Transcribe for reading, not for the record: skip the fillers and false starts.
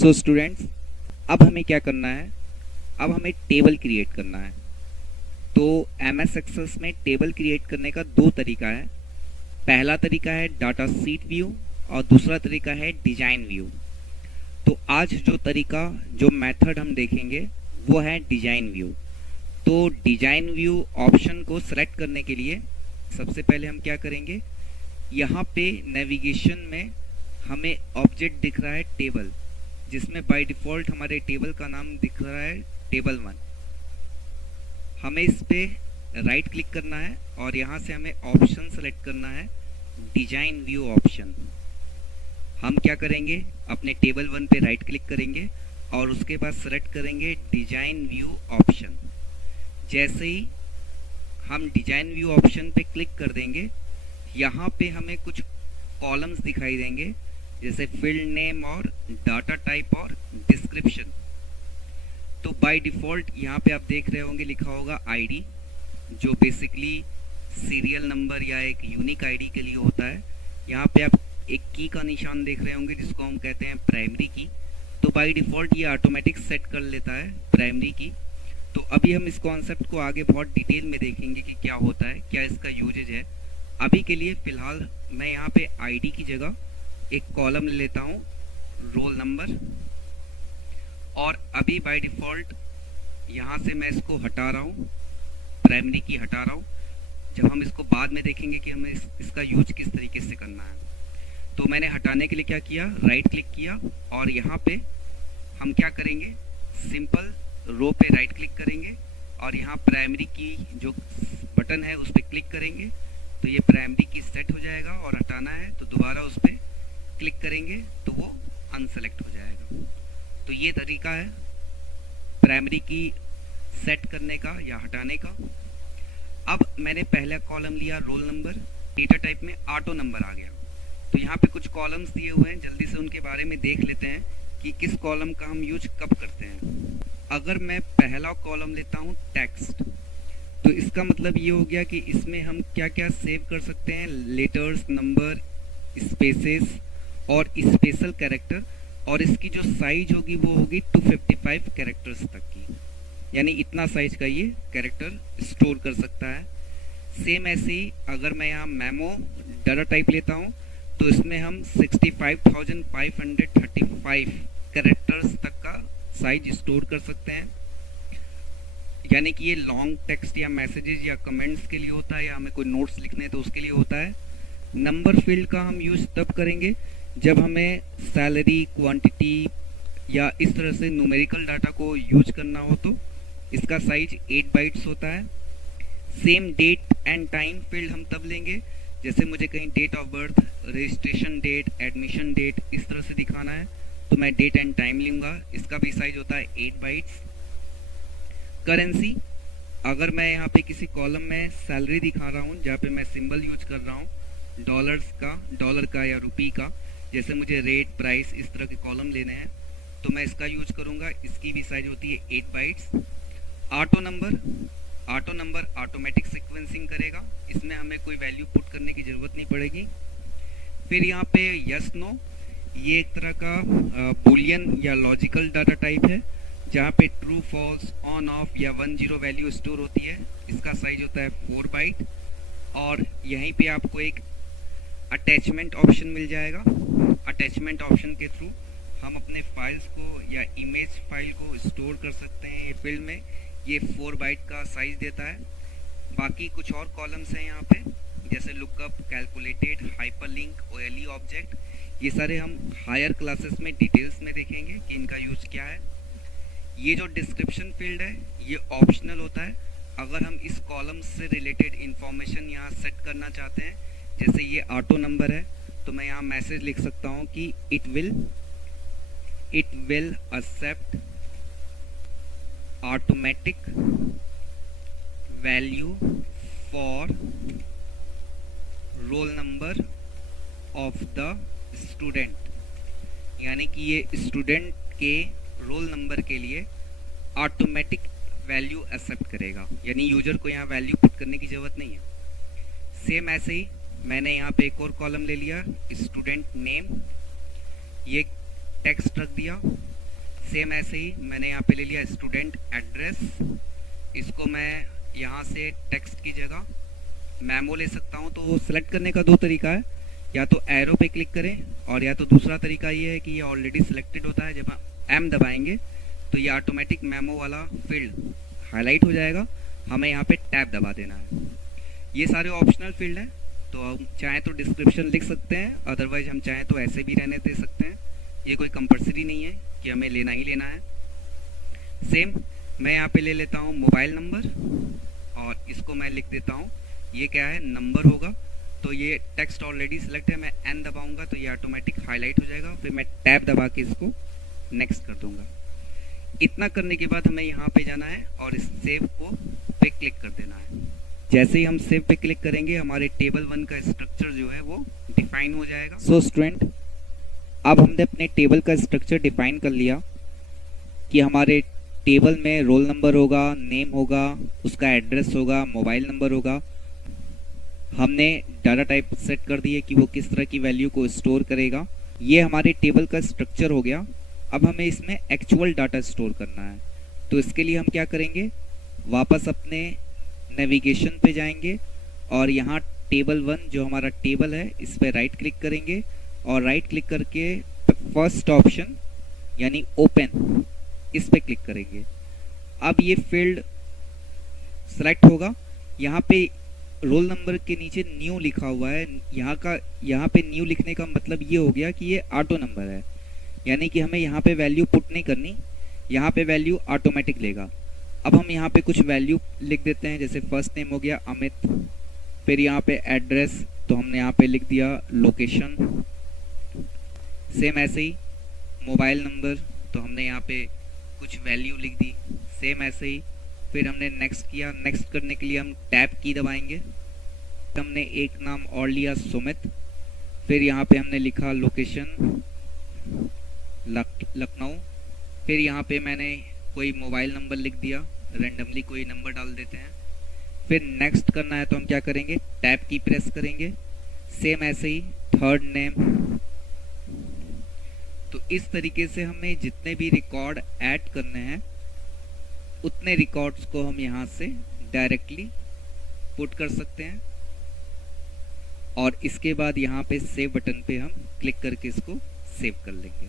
So students, अब हमें क्या करना है? अब हमें टेबल क्रिएट करना है। तो एमएस एक्सेस में टेबल क्रिएट करने का दो तरीका है। पहला तरीका है डाटा शीट व्यू और दूसरा तरीका है डिजाइन व्यू। तो आज जो मेथड हम देखेंगे वो है डिजाइन व्यू। तो डिजाइन व्यू ऑप्शन को सेलेक्ट करने के लिए सबसे पहले हम क्या करेंगे, यहाँ पे नेविगेशन में हमें ऑब्जेक्ट दिख रहा है टेबल, जिसमें बाय डिफ़ॉल्ट हमारे टेबल का नाम दिख रहा है टेबल 1। हमें इस पे राइट क्लिक करना है और यहाँ से हमें ऑप्शन सेलेक्ट करना है डिजाइन व्यू ऑप्शन। हम क्या करेंगे, अपने टेबल 1 पे राइट क्लिक करेंगे और उसके बाद सेलेक्ट करेंगे डिजाइन व्यू ऑप्शन। जैसे ही हम डिजाइन व्यू ऑप्शन पे क्लिक कर देंगे, यहाँ पे हमें कुछ कॉलम्स दिखाई देंगे, जैसे फील्ड नेम और डाटा टाइप और डिस्क्रिप्शन। तो बाय डिफ़ॉल्ट यहाँ पे आप देख रहे होंगे लिखा होगा आईडी, जो बेसिकली सीरियल नंबर या एक यूनिक आईडी के लिए होता है। यहाँ पे आप एक की का निशान देख रहे होंगे जिसको हम कहते हैं प्राइमरी की। तो बाय डिफ़ॉल्ट ये ऑटोमेटिक सेट कर लेता है प्राइमरी की। तो अभी हम इस कॉन्सेप्ट को आगे बहुत डिटेल में देखेंगे कि क्या होता है, क्या इसका यूजेज है। अभी के लिए फ़िलहाल मैं यहाँ पे आईडी की जगह एक कॉलम ले लेता हूँ रोल नंबर, और अभी बाय डिफ़ॉल्ट यहाँ से मैं इसको हटा रहा हूँ, प्राइमरी की हटा रहा हूँ। जब हम इसको बाद में देखेंगे कि हमें इसका यूज किस तरीके से करना है। तो मैंने हटाने के लिए क्या किया, राइट क्लिक किया और यहाँ पे हम क्या करेंगे, सिंपल रो पे राइट क्लिक करेंगे और यहाँ प्राइमरी की जो बटन है उस पर क्लिक करेंगे। तो ये प्राइमरी की सेट हो जाएगा और हटाना है तो दोबारा उस पर क्लिक करेंगे तो वो अनसेलेक्ट हो जाएगा। तो ये तरीका है प्राइमरी की सेट करने का या हटाने का। अब मैंने पहला कॉलम लिया रोल नंबर, डेटा टाइप में ऑटो नंबर आ गया। तो यहाँ पे कुछ कॉलम्स दिए हुए हैं, जल्दी से उनके बारे में देख लेते हैं कि किस कॉलम का हम यूज कब करते हैं। अगर मैं पहला कॉलम लेता हूँ टेक्स्ट, तो इसका मतलब ये हो गया कि इसमें हम क्या क्या सेव कर सकते हैं, लेटर्स, नंबर, स्पेसेस और स्पेशल कैरेक्टर। और इसकी जो साइज होगी वो होगी 255 कैरेक्टर्स तक की, यानी इतना साइज का ये कैरेक्टर स्टोर कर सकता है। सेम ऐसे ही अगर मैं यहाँ मेमो डाटा टाइप लेता हूँ तो इसमें हम 65,535 कैरेक्टर्स तक का साइज स्टोर कर सकते हैं। यानी कि ये लॉन्ग टेक्स्ट या मैसेजेस या कमेंट्स के लिए होता है, या हमें कोई नोट्स लिखने हैं तो उसके लिए होता है। नंबर फील्ड का हम यूज तब करेंगे जब हमें सैलरी, क्वांटिटी या इस तरह से न्यूमेरिकल डाटा को यूज करना हो, तो इसका साइज 8 बाइट्स होता है। Same date and time field हम तब लेंगे जैसे मुझे कहीं date of birth, registration date, admission date इस तरह से दिखाना है तो मैं डेट एंड टाइम लूँगा। इसका भी साइज होता है 8 बाइट्स। करेंसी, अगर मैं यहाँ पे किसी कॉलम में सैलरी दिखा रहा हूँ जहाँ पे मैं सिंबल यूज कर रहा हूँ डॉलर का या रुपी का, जैसे मुझे रेट, प्राइस इस तरह के कॉलम लेने हैं तो मैं इसका यूज करूँगा। इसकी भी साइज होती है 8 bytes. Auto number automatic sequencing करेगा, इसमें हमें कोई वैल्यू पुट करने की ज़रूरत नहीं पड़ेगी। फिर यहाँ पे यस नो, ये एक तरह का बुलियन या लॉजिकल डाटा टाइप है जहाँ पे ट्रू, फॉल्स, ऑन, ऑफ या 1-0 वैल्यू स्टोर होती है। इसका साइज होता है 4 बाइट। और यहीं पे आपको एक अटैचमेंट ऑप्शन मिल जाएगा। अटैचमेंट ऑप्शन के थ्रू हम अपने फाइल्स को या इमेज फाइल को स्टोर कर सकते हैं। ये फील्ड में ये 4 बाइट का साइज देता है। बाकी कुछ और कॉलम्स हैं यहाँ पे, जैसे lookup, calculated, hyperlink, OLE object. ये सारे हम हायर क्लासेस में डिटेल्स में देखेंगे कि इनका यूज क्या है। ये जो डिस्क्रिप्शन फील्ड है ये ऑप्शनल होता है। अगर हम इस कॉलम से रिलेटेड इंफॉर्मेशन यहाँ सेट करना चाहते हैं, जैसे ये ऑटो नंबर है तो मैं यहाँ मैसेज लिख सकता हूँ कि it will accept automatic value for roll number of the student. यानी कि ये स्टूडेंट के रोल नंबर के लिए ऑटोमेटिक वैल्यू एक्सेप्ट करेगा, यानी यूजर को यहाँ वैल्यू पुट करने की ज़रूरत नहीं है। सेम ऐसे ही मैंने यहाँ पे एक और कॉलम ले लिया, स्टूडेंट नेम। ये टेक्स्ट रख दिया। सेम ऐसे ही मैंने यहाँ पे ले लिया स्टूडेंट एड्रेस, इसको मैं यहाँ से टेक्स्ट की जगह मेमो ले सकता हूँ। तो सिलेक्ट करने का दो तरीका है, या तो एरो पे क्लिक करें, और या तो दूसरा तरीका ये है कि ये ऑलरेडी सिलेक्टेड होता है, जब हम एम दबाएंगे तो ये ऑटोमेटिक मेमो वाला फील्ड हाईलाइट हो जाएगा, हमें यहाँ पे टैब दबा देना है। ये सारे ऑप्शनल फील्ड हैं, तो हम चाहें तो डिस्क्रिप्शन लिख सकते हैं, अदरवाइज हम चाहें तो ऐसे भी रहने दे सकते हैं। ये कोई कंपलसरी नहीं है कि हमें लेना ही लेना है। सेम मैं यहाँ पे ले लेता हूँ मोबाइल नंबर, और इसको मैं लिख देता हूँ, ये क्या है, नंबर होगा। तो ये टेक्स्ट ऑलरेडी सिलेक्ट है, मैं एन दबाऊंगा तो ये ऑटोमेटिक हाईलाइट हो जाएगा, फिर मैं टैब दबा के इसको नेक्स्ट कर दूंगा। इतना करने के बाद हमें यहाँ पे जाना है और इस सेव को पे क्लिक कर देना है। जैसे ही हम सेव पे क्लिक करेंगे हमारे टेबल 1 का स्ट्रक्चर जो है वो डिफाइन हो जाएगा। सो स्टूडेंट, अब हमने अपने टेबल का स्ट्रक्चर डिफाइन कर लिया कि हमारे टेबल में रोल नंबर होगा, नेम होगा, उसका एड्रेस होगा, मोबाइल नंबर होगा। हमने डाटा टाइप सेट कर दिए कि वो किस तरह की वैल्यू को स्टोर करेगा। ये हमारे टेबल का स्ट्रक्चर हो गया। अब हमें इसमें एक्चुअल डाटा स्टोर करना है, तो इसके लिए हम क्या करेंगे, वापस अपने नेविगेशन पे जाएंगे और यहाँ टेबल 1 जो हमारा टेबल है इस पर राइट क्लिक करेंगे, और राइट क्लिक करके फर्स्ट ऑप्शन यानी ओपन, इस पे क्लिक करेंगे। अब ये फील्ड सेलेक्ट होगा। यहाँ पे रोल नंबर के नीचे न्यू लिखा हुआ है, यहाँ पे न्यू लिखने का मतलब ये हो गया कि ये ऑटो नंबर है, यानी कि हमें यहाँ पे वैल्यू पुट नहीं करनी, यहाँ पे वैल्यू ऑटोमेटिक लेगा। अब हम यहाँ पे कुछ वैल्यू लिख देते हैं, जैसे फर्स्ट नेम हो गया अमित, फिर यहाँ पे एड्रेस तो हमने यहाँ पे लिख दिया लोकेशन। सेम ऐसे ही मोबाइल नंबर तो हमने यहाँ पे कुछ वैल्यू लिख दी। सेम ऐसे ही फिर हमने नेक्स्ट किया। नेक्स्ट करने के लिए हम टैब की दबाएंगे। हमने एक नाम और लिया सुमित, फिर यहाँ पे हमने लिखा लोकेशन लखनऊ, फिर यहाँ पे मैंने कोई मोबाइल नंबर लिख दिया, रेंडमली कोई नंबर डाल देते हैं। फिर नेक्स्ट करना है तो हम क्या करेंगे, टैब की प्रेस करेंगे। सेम ऐसे ही थर्ड नेम। तो इस तरीके से हमें जितने भी रिकॉर्ड ऐड करने हैं उतने रिकॉर्ड्स को हम यहाँ से डायरेक्टली पुट कर सकते हैं, और इसके बाद यहाँ पे सेव बटन पे हम क्लिक करके इसको सेव कर लेंगे।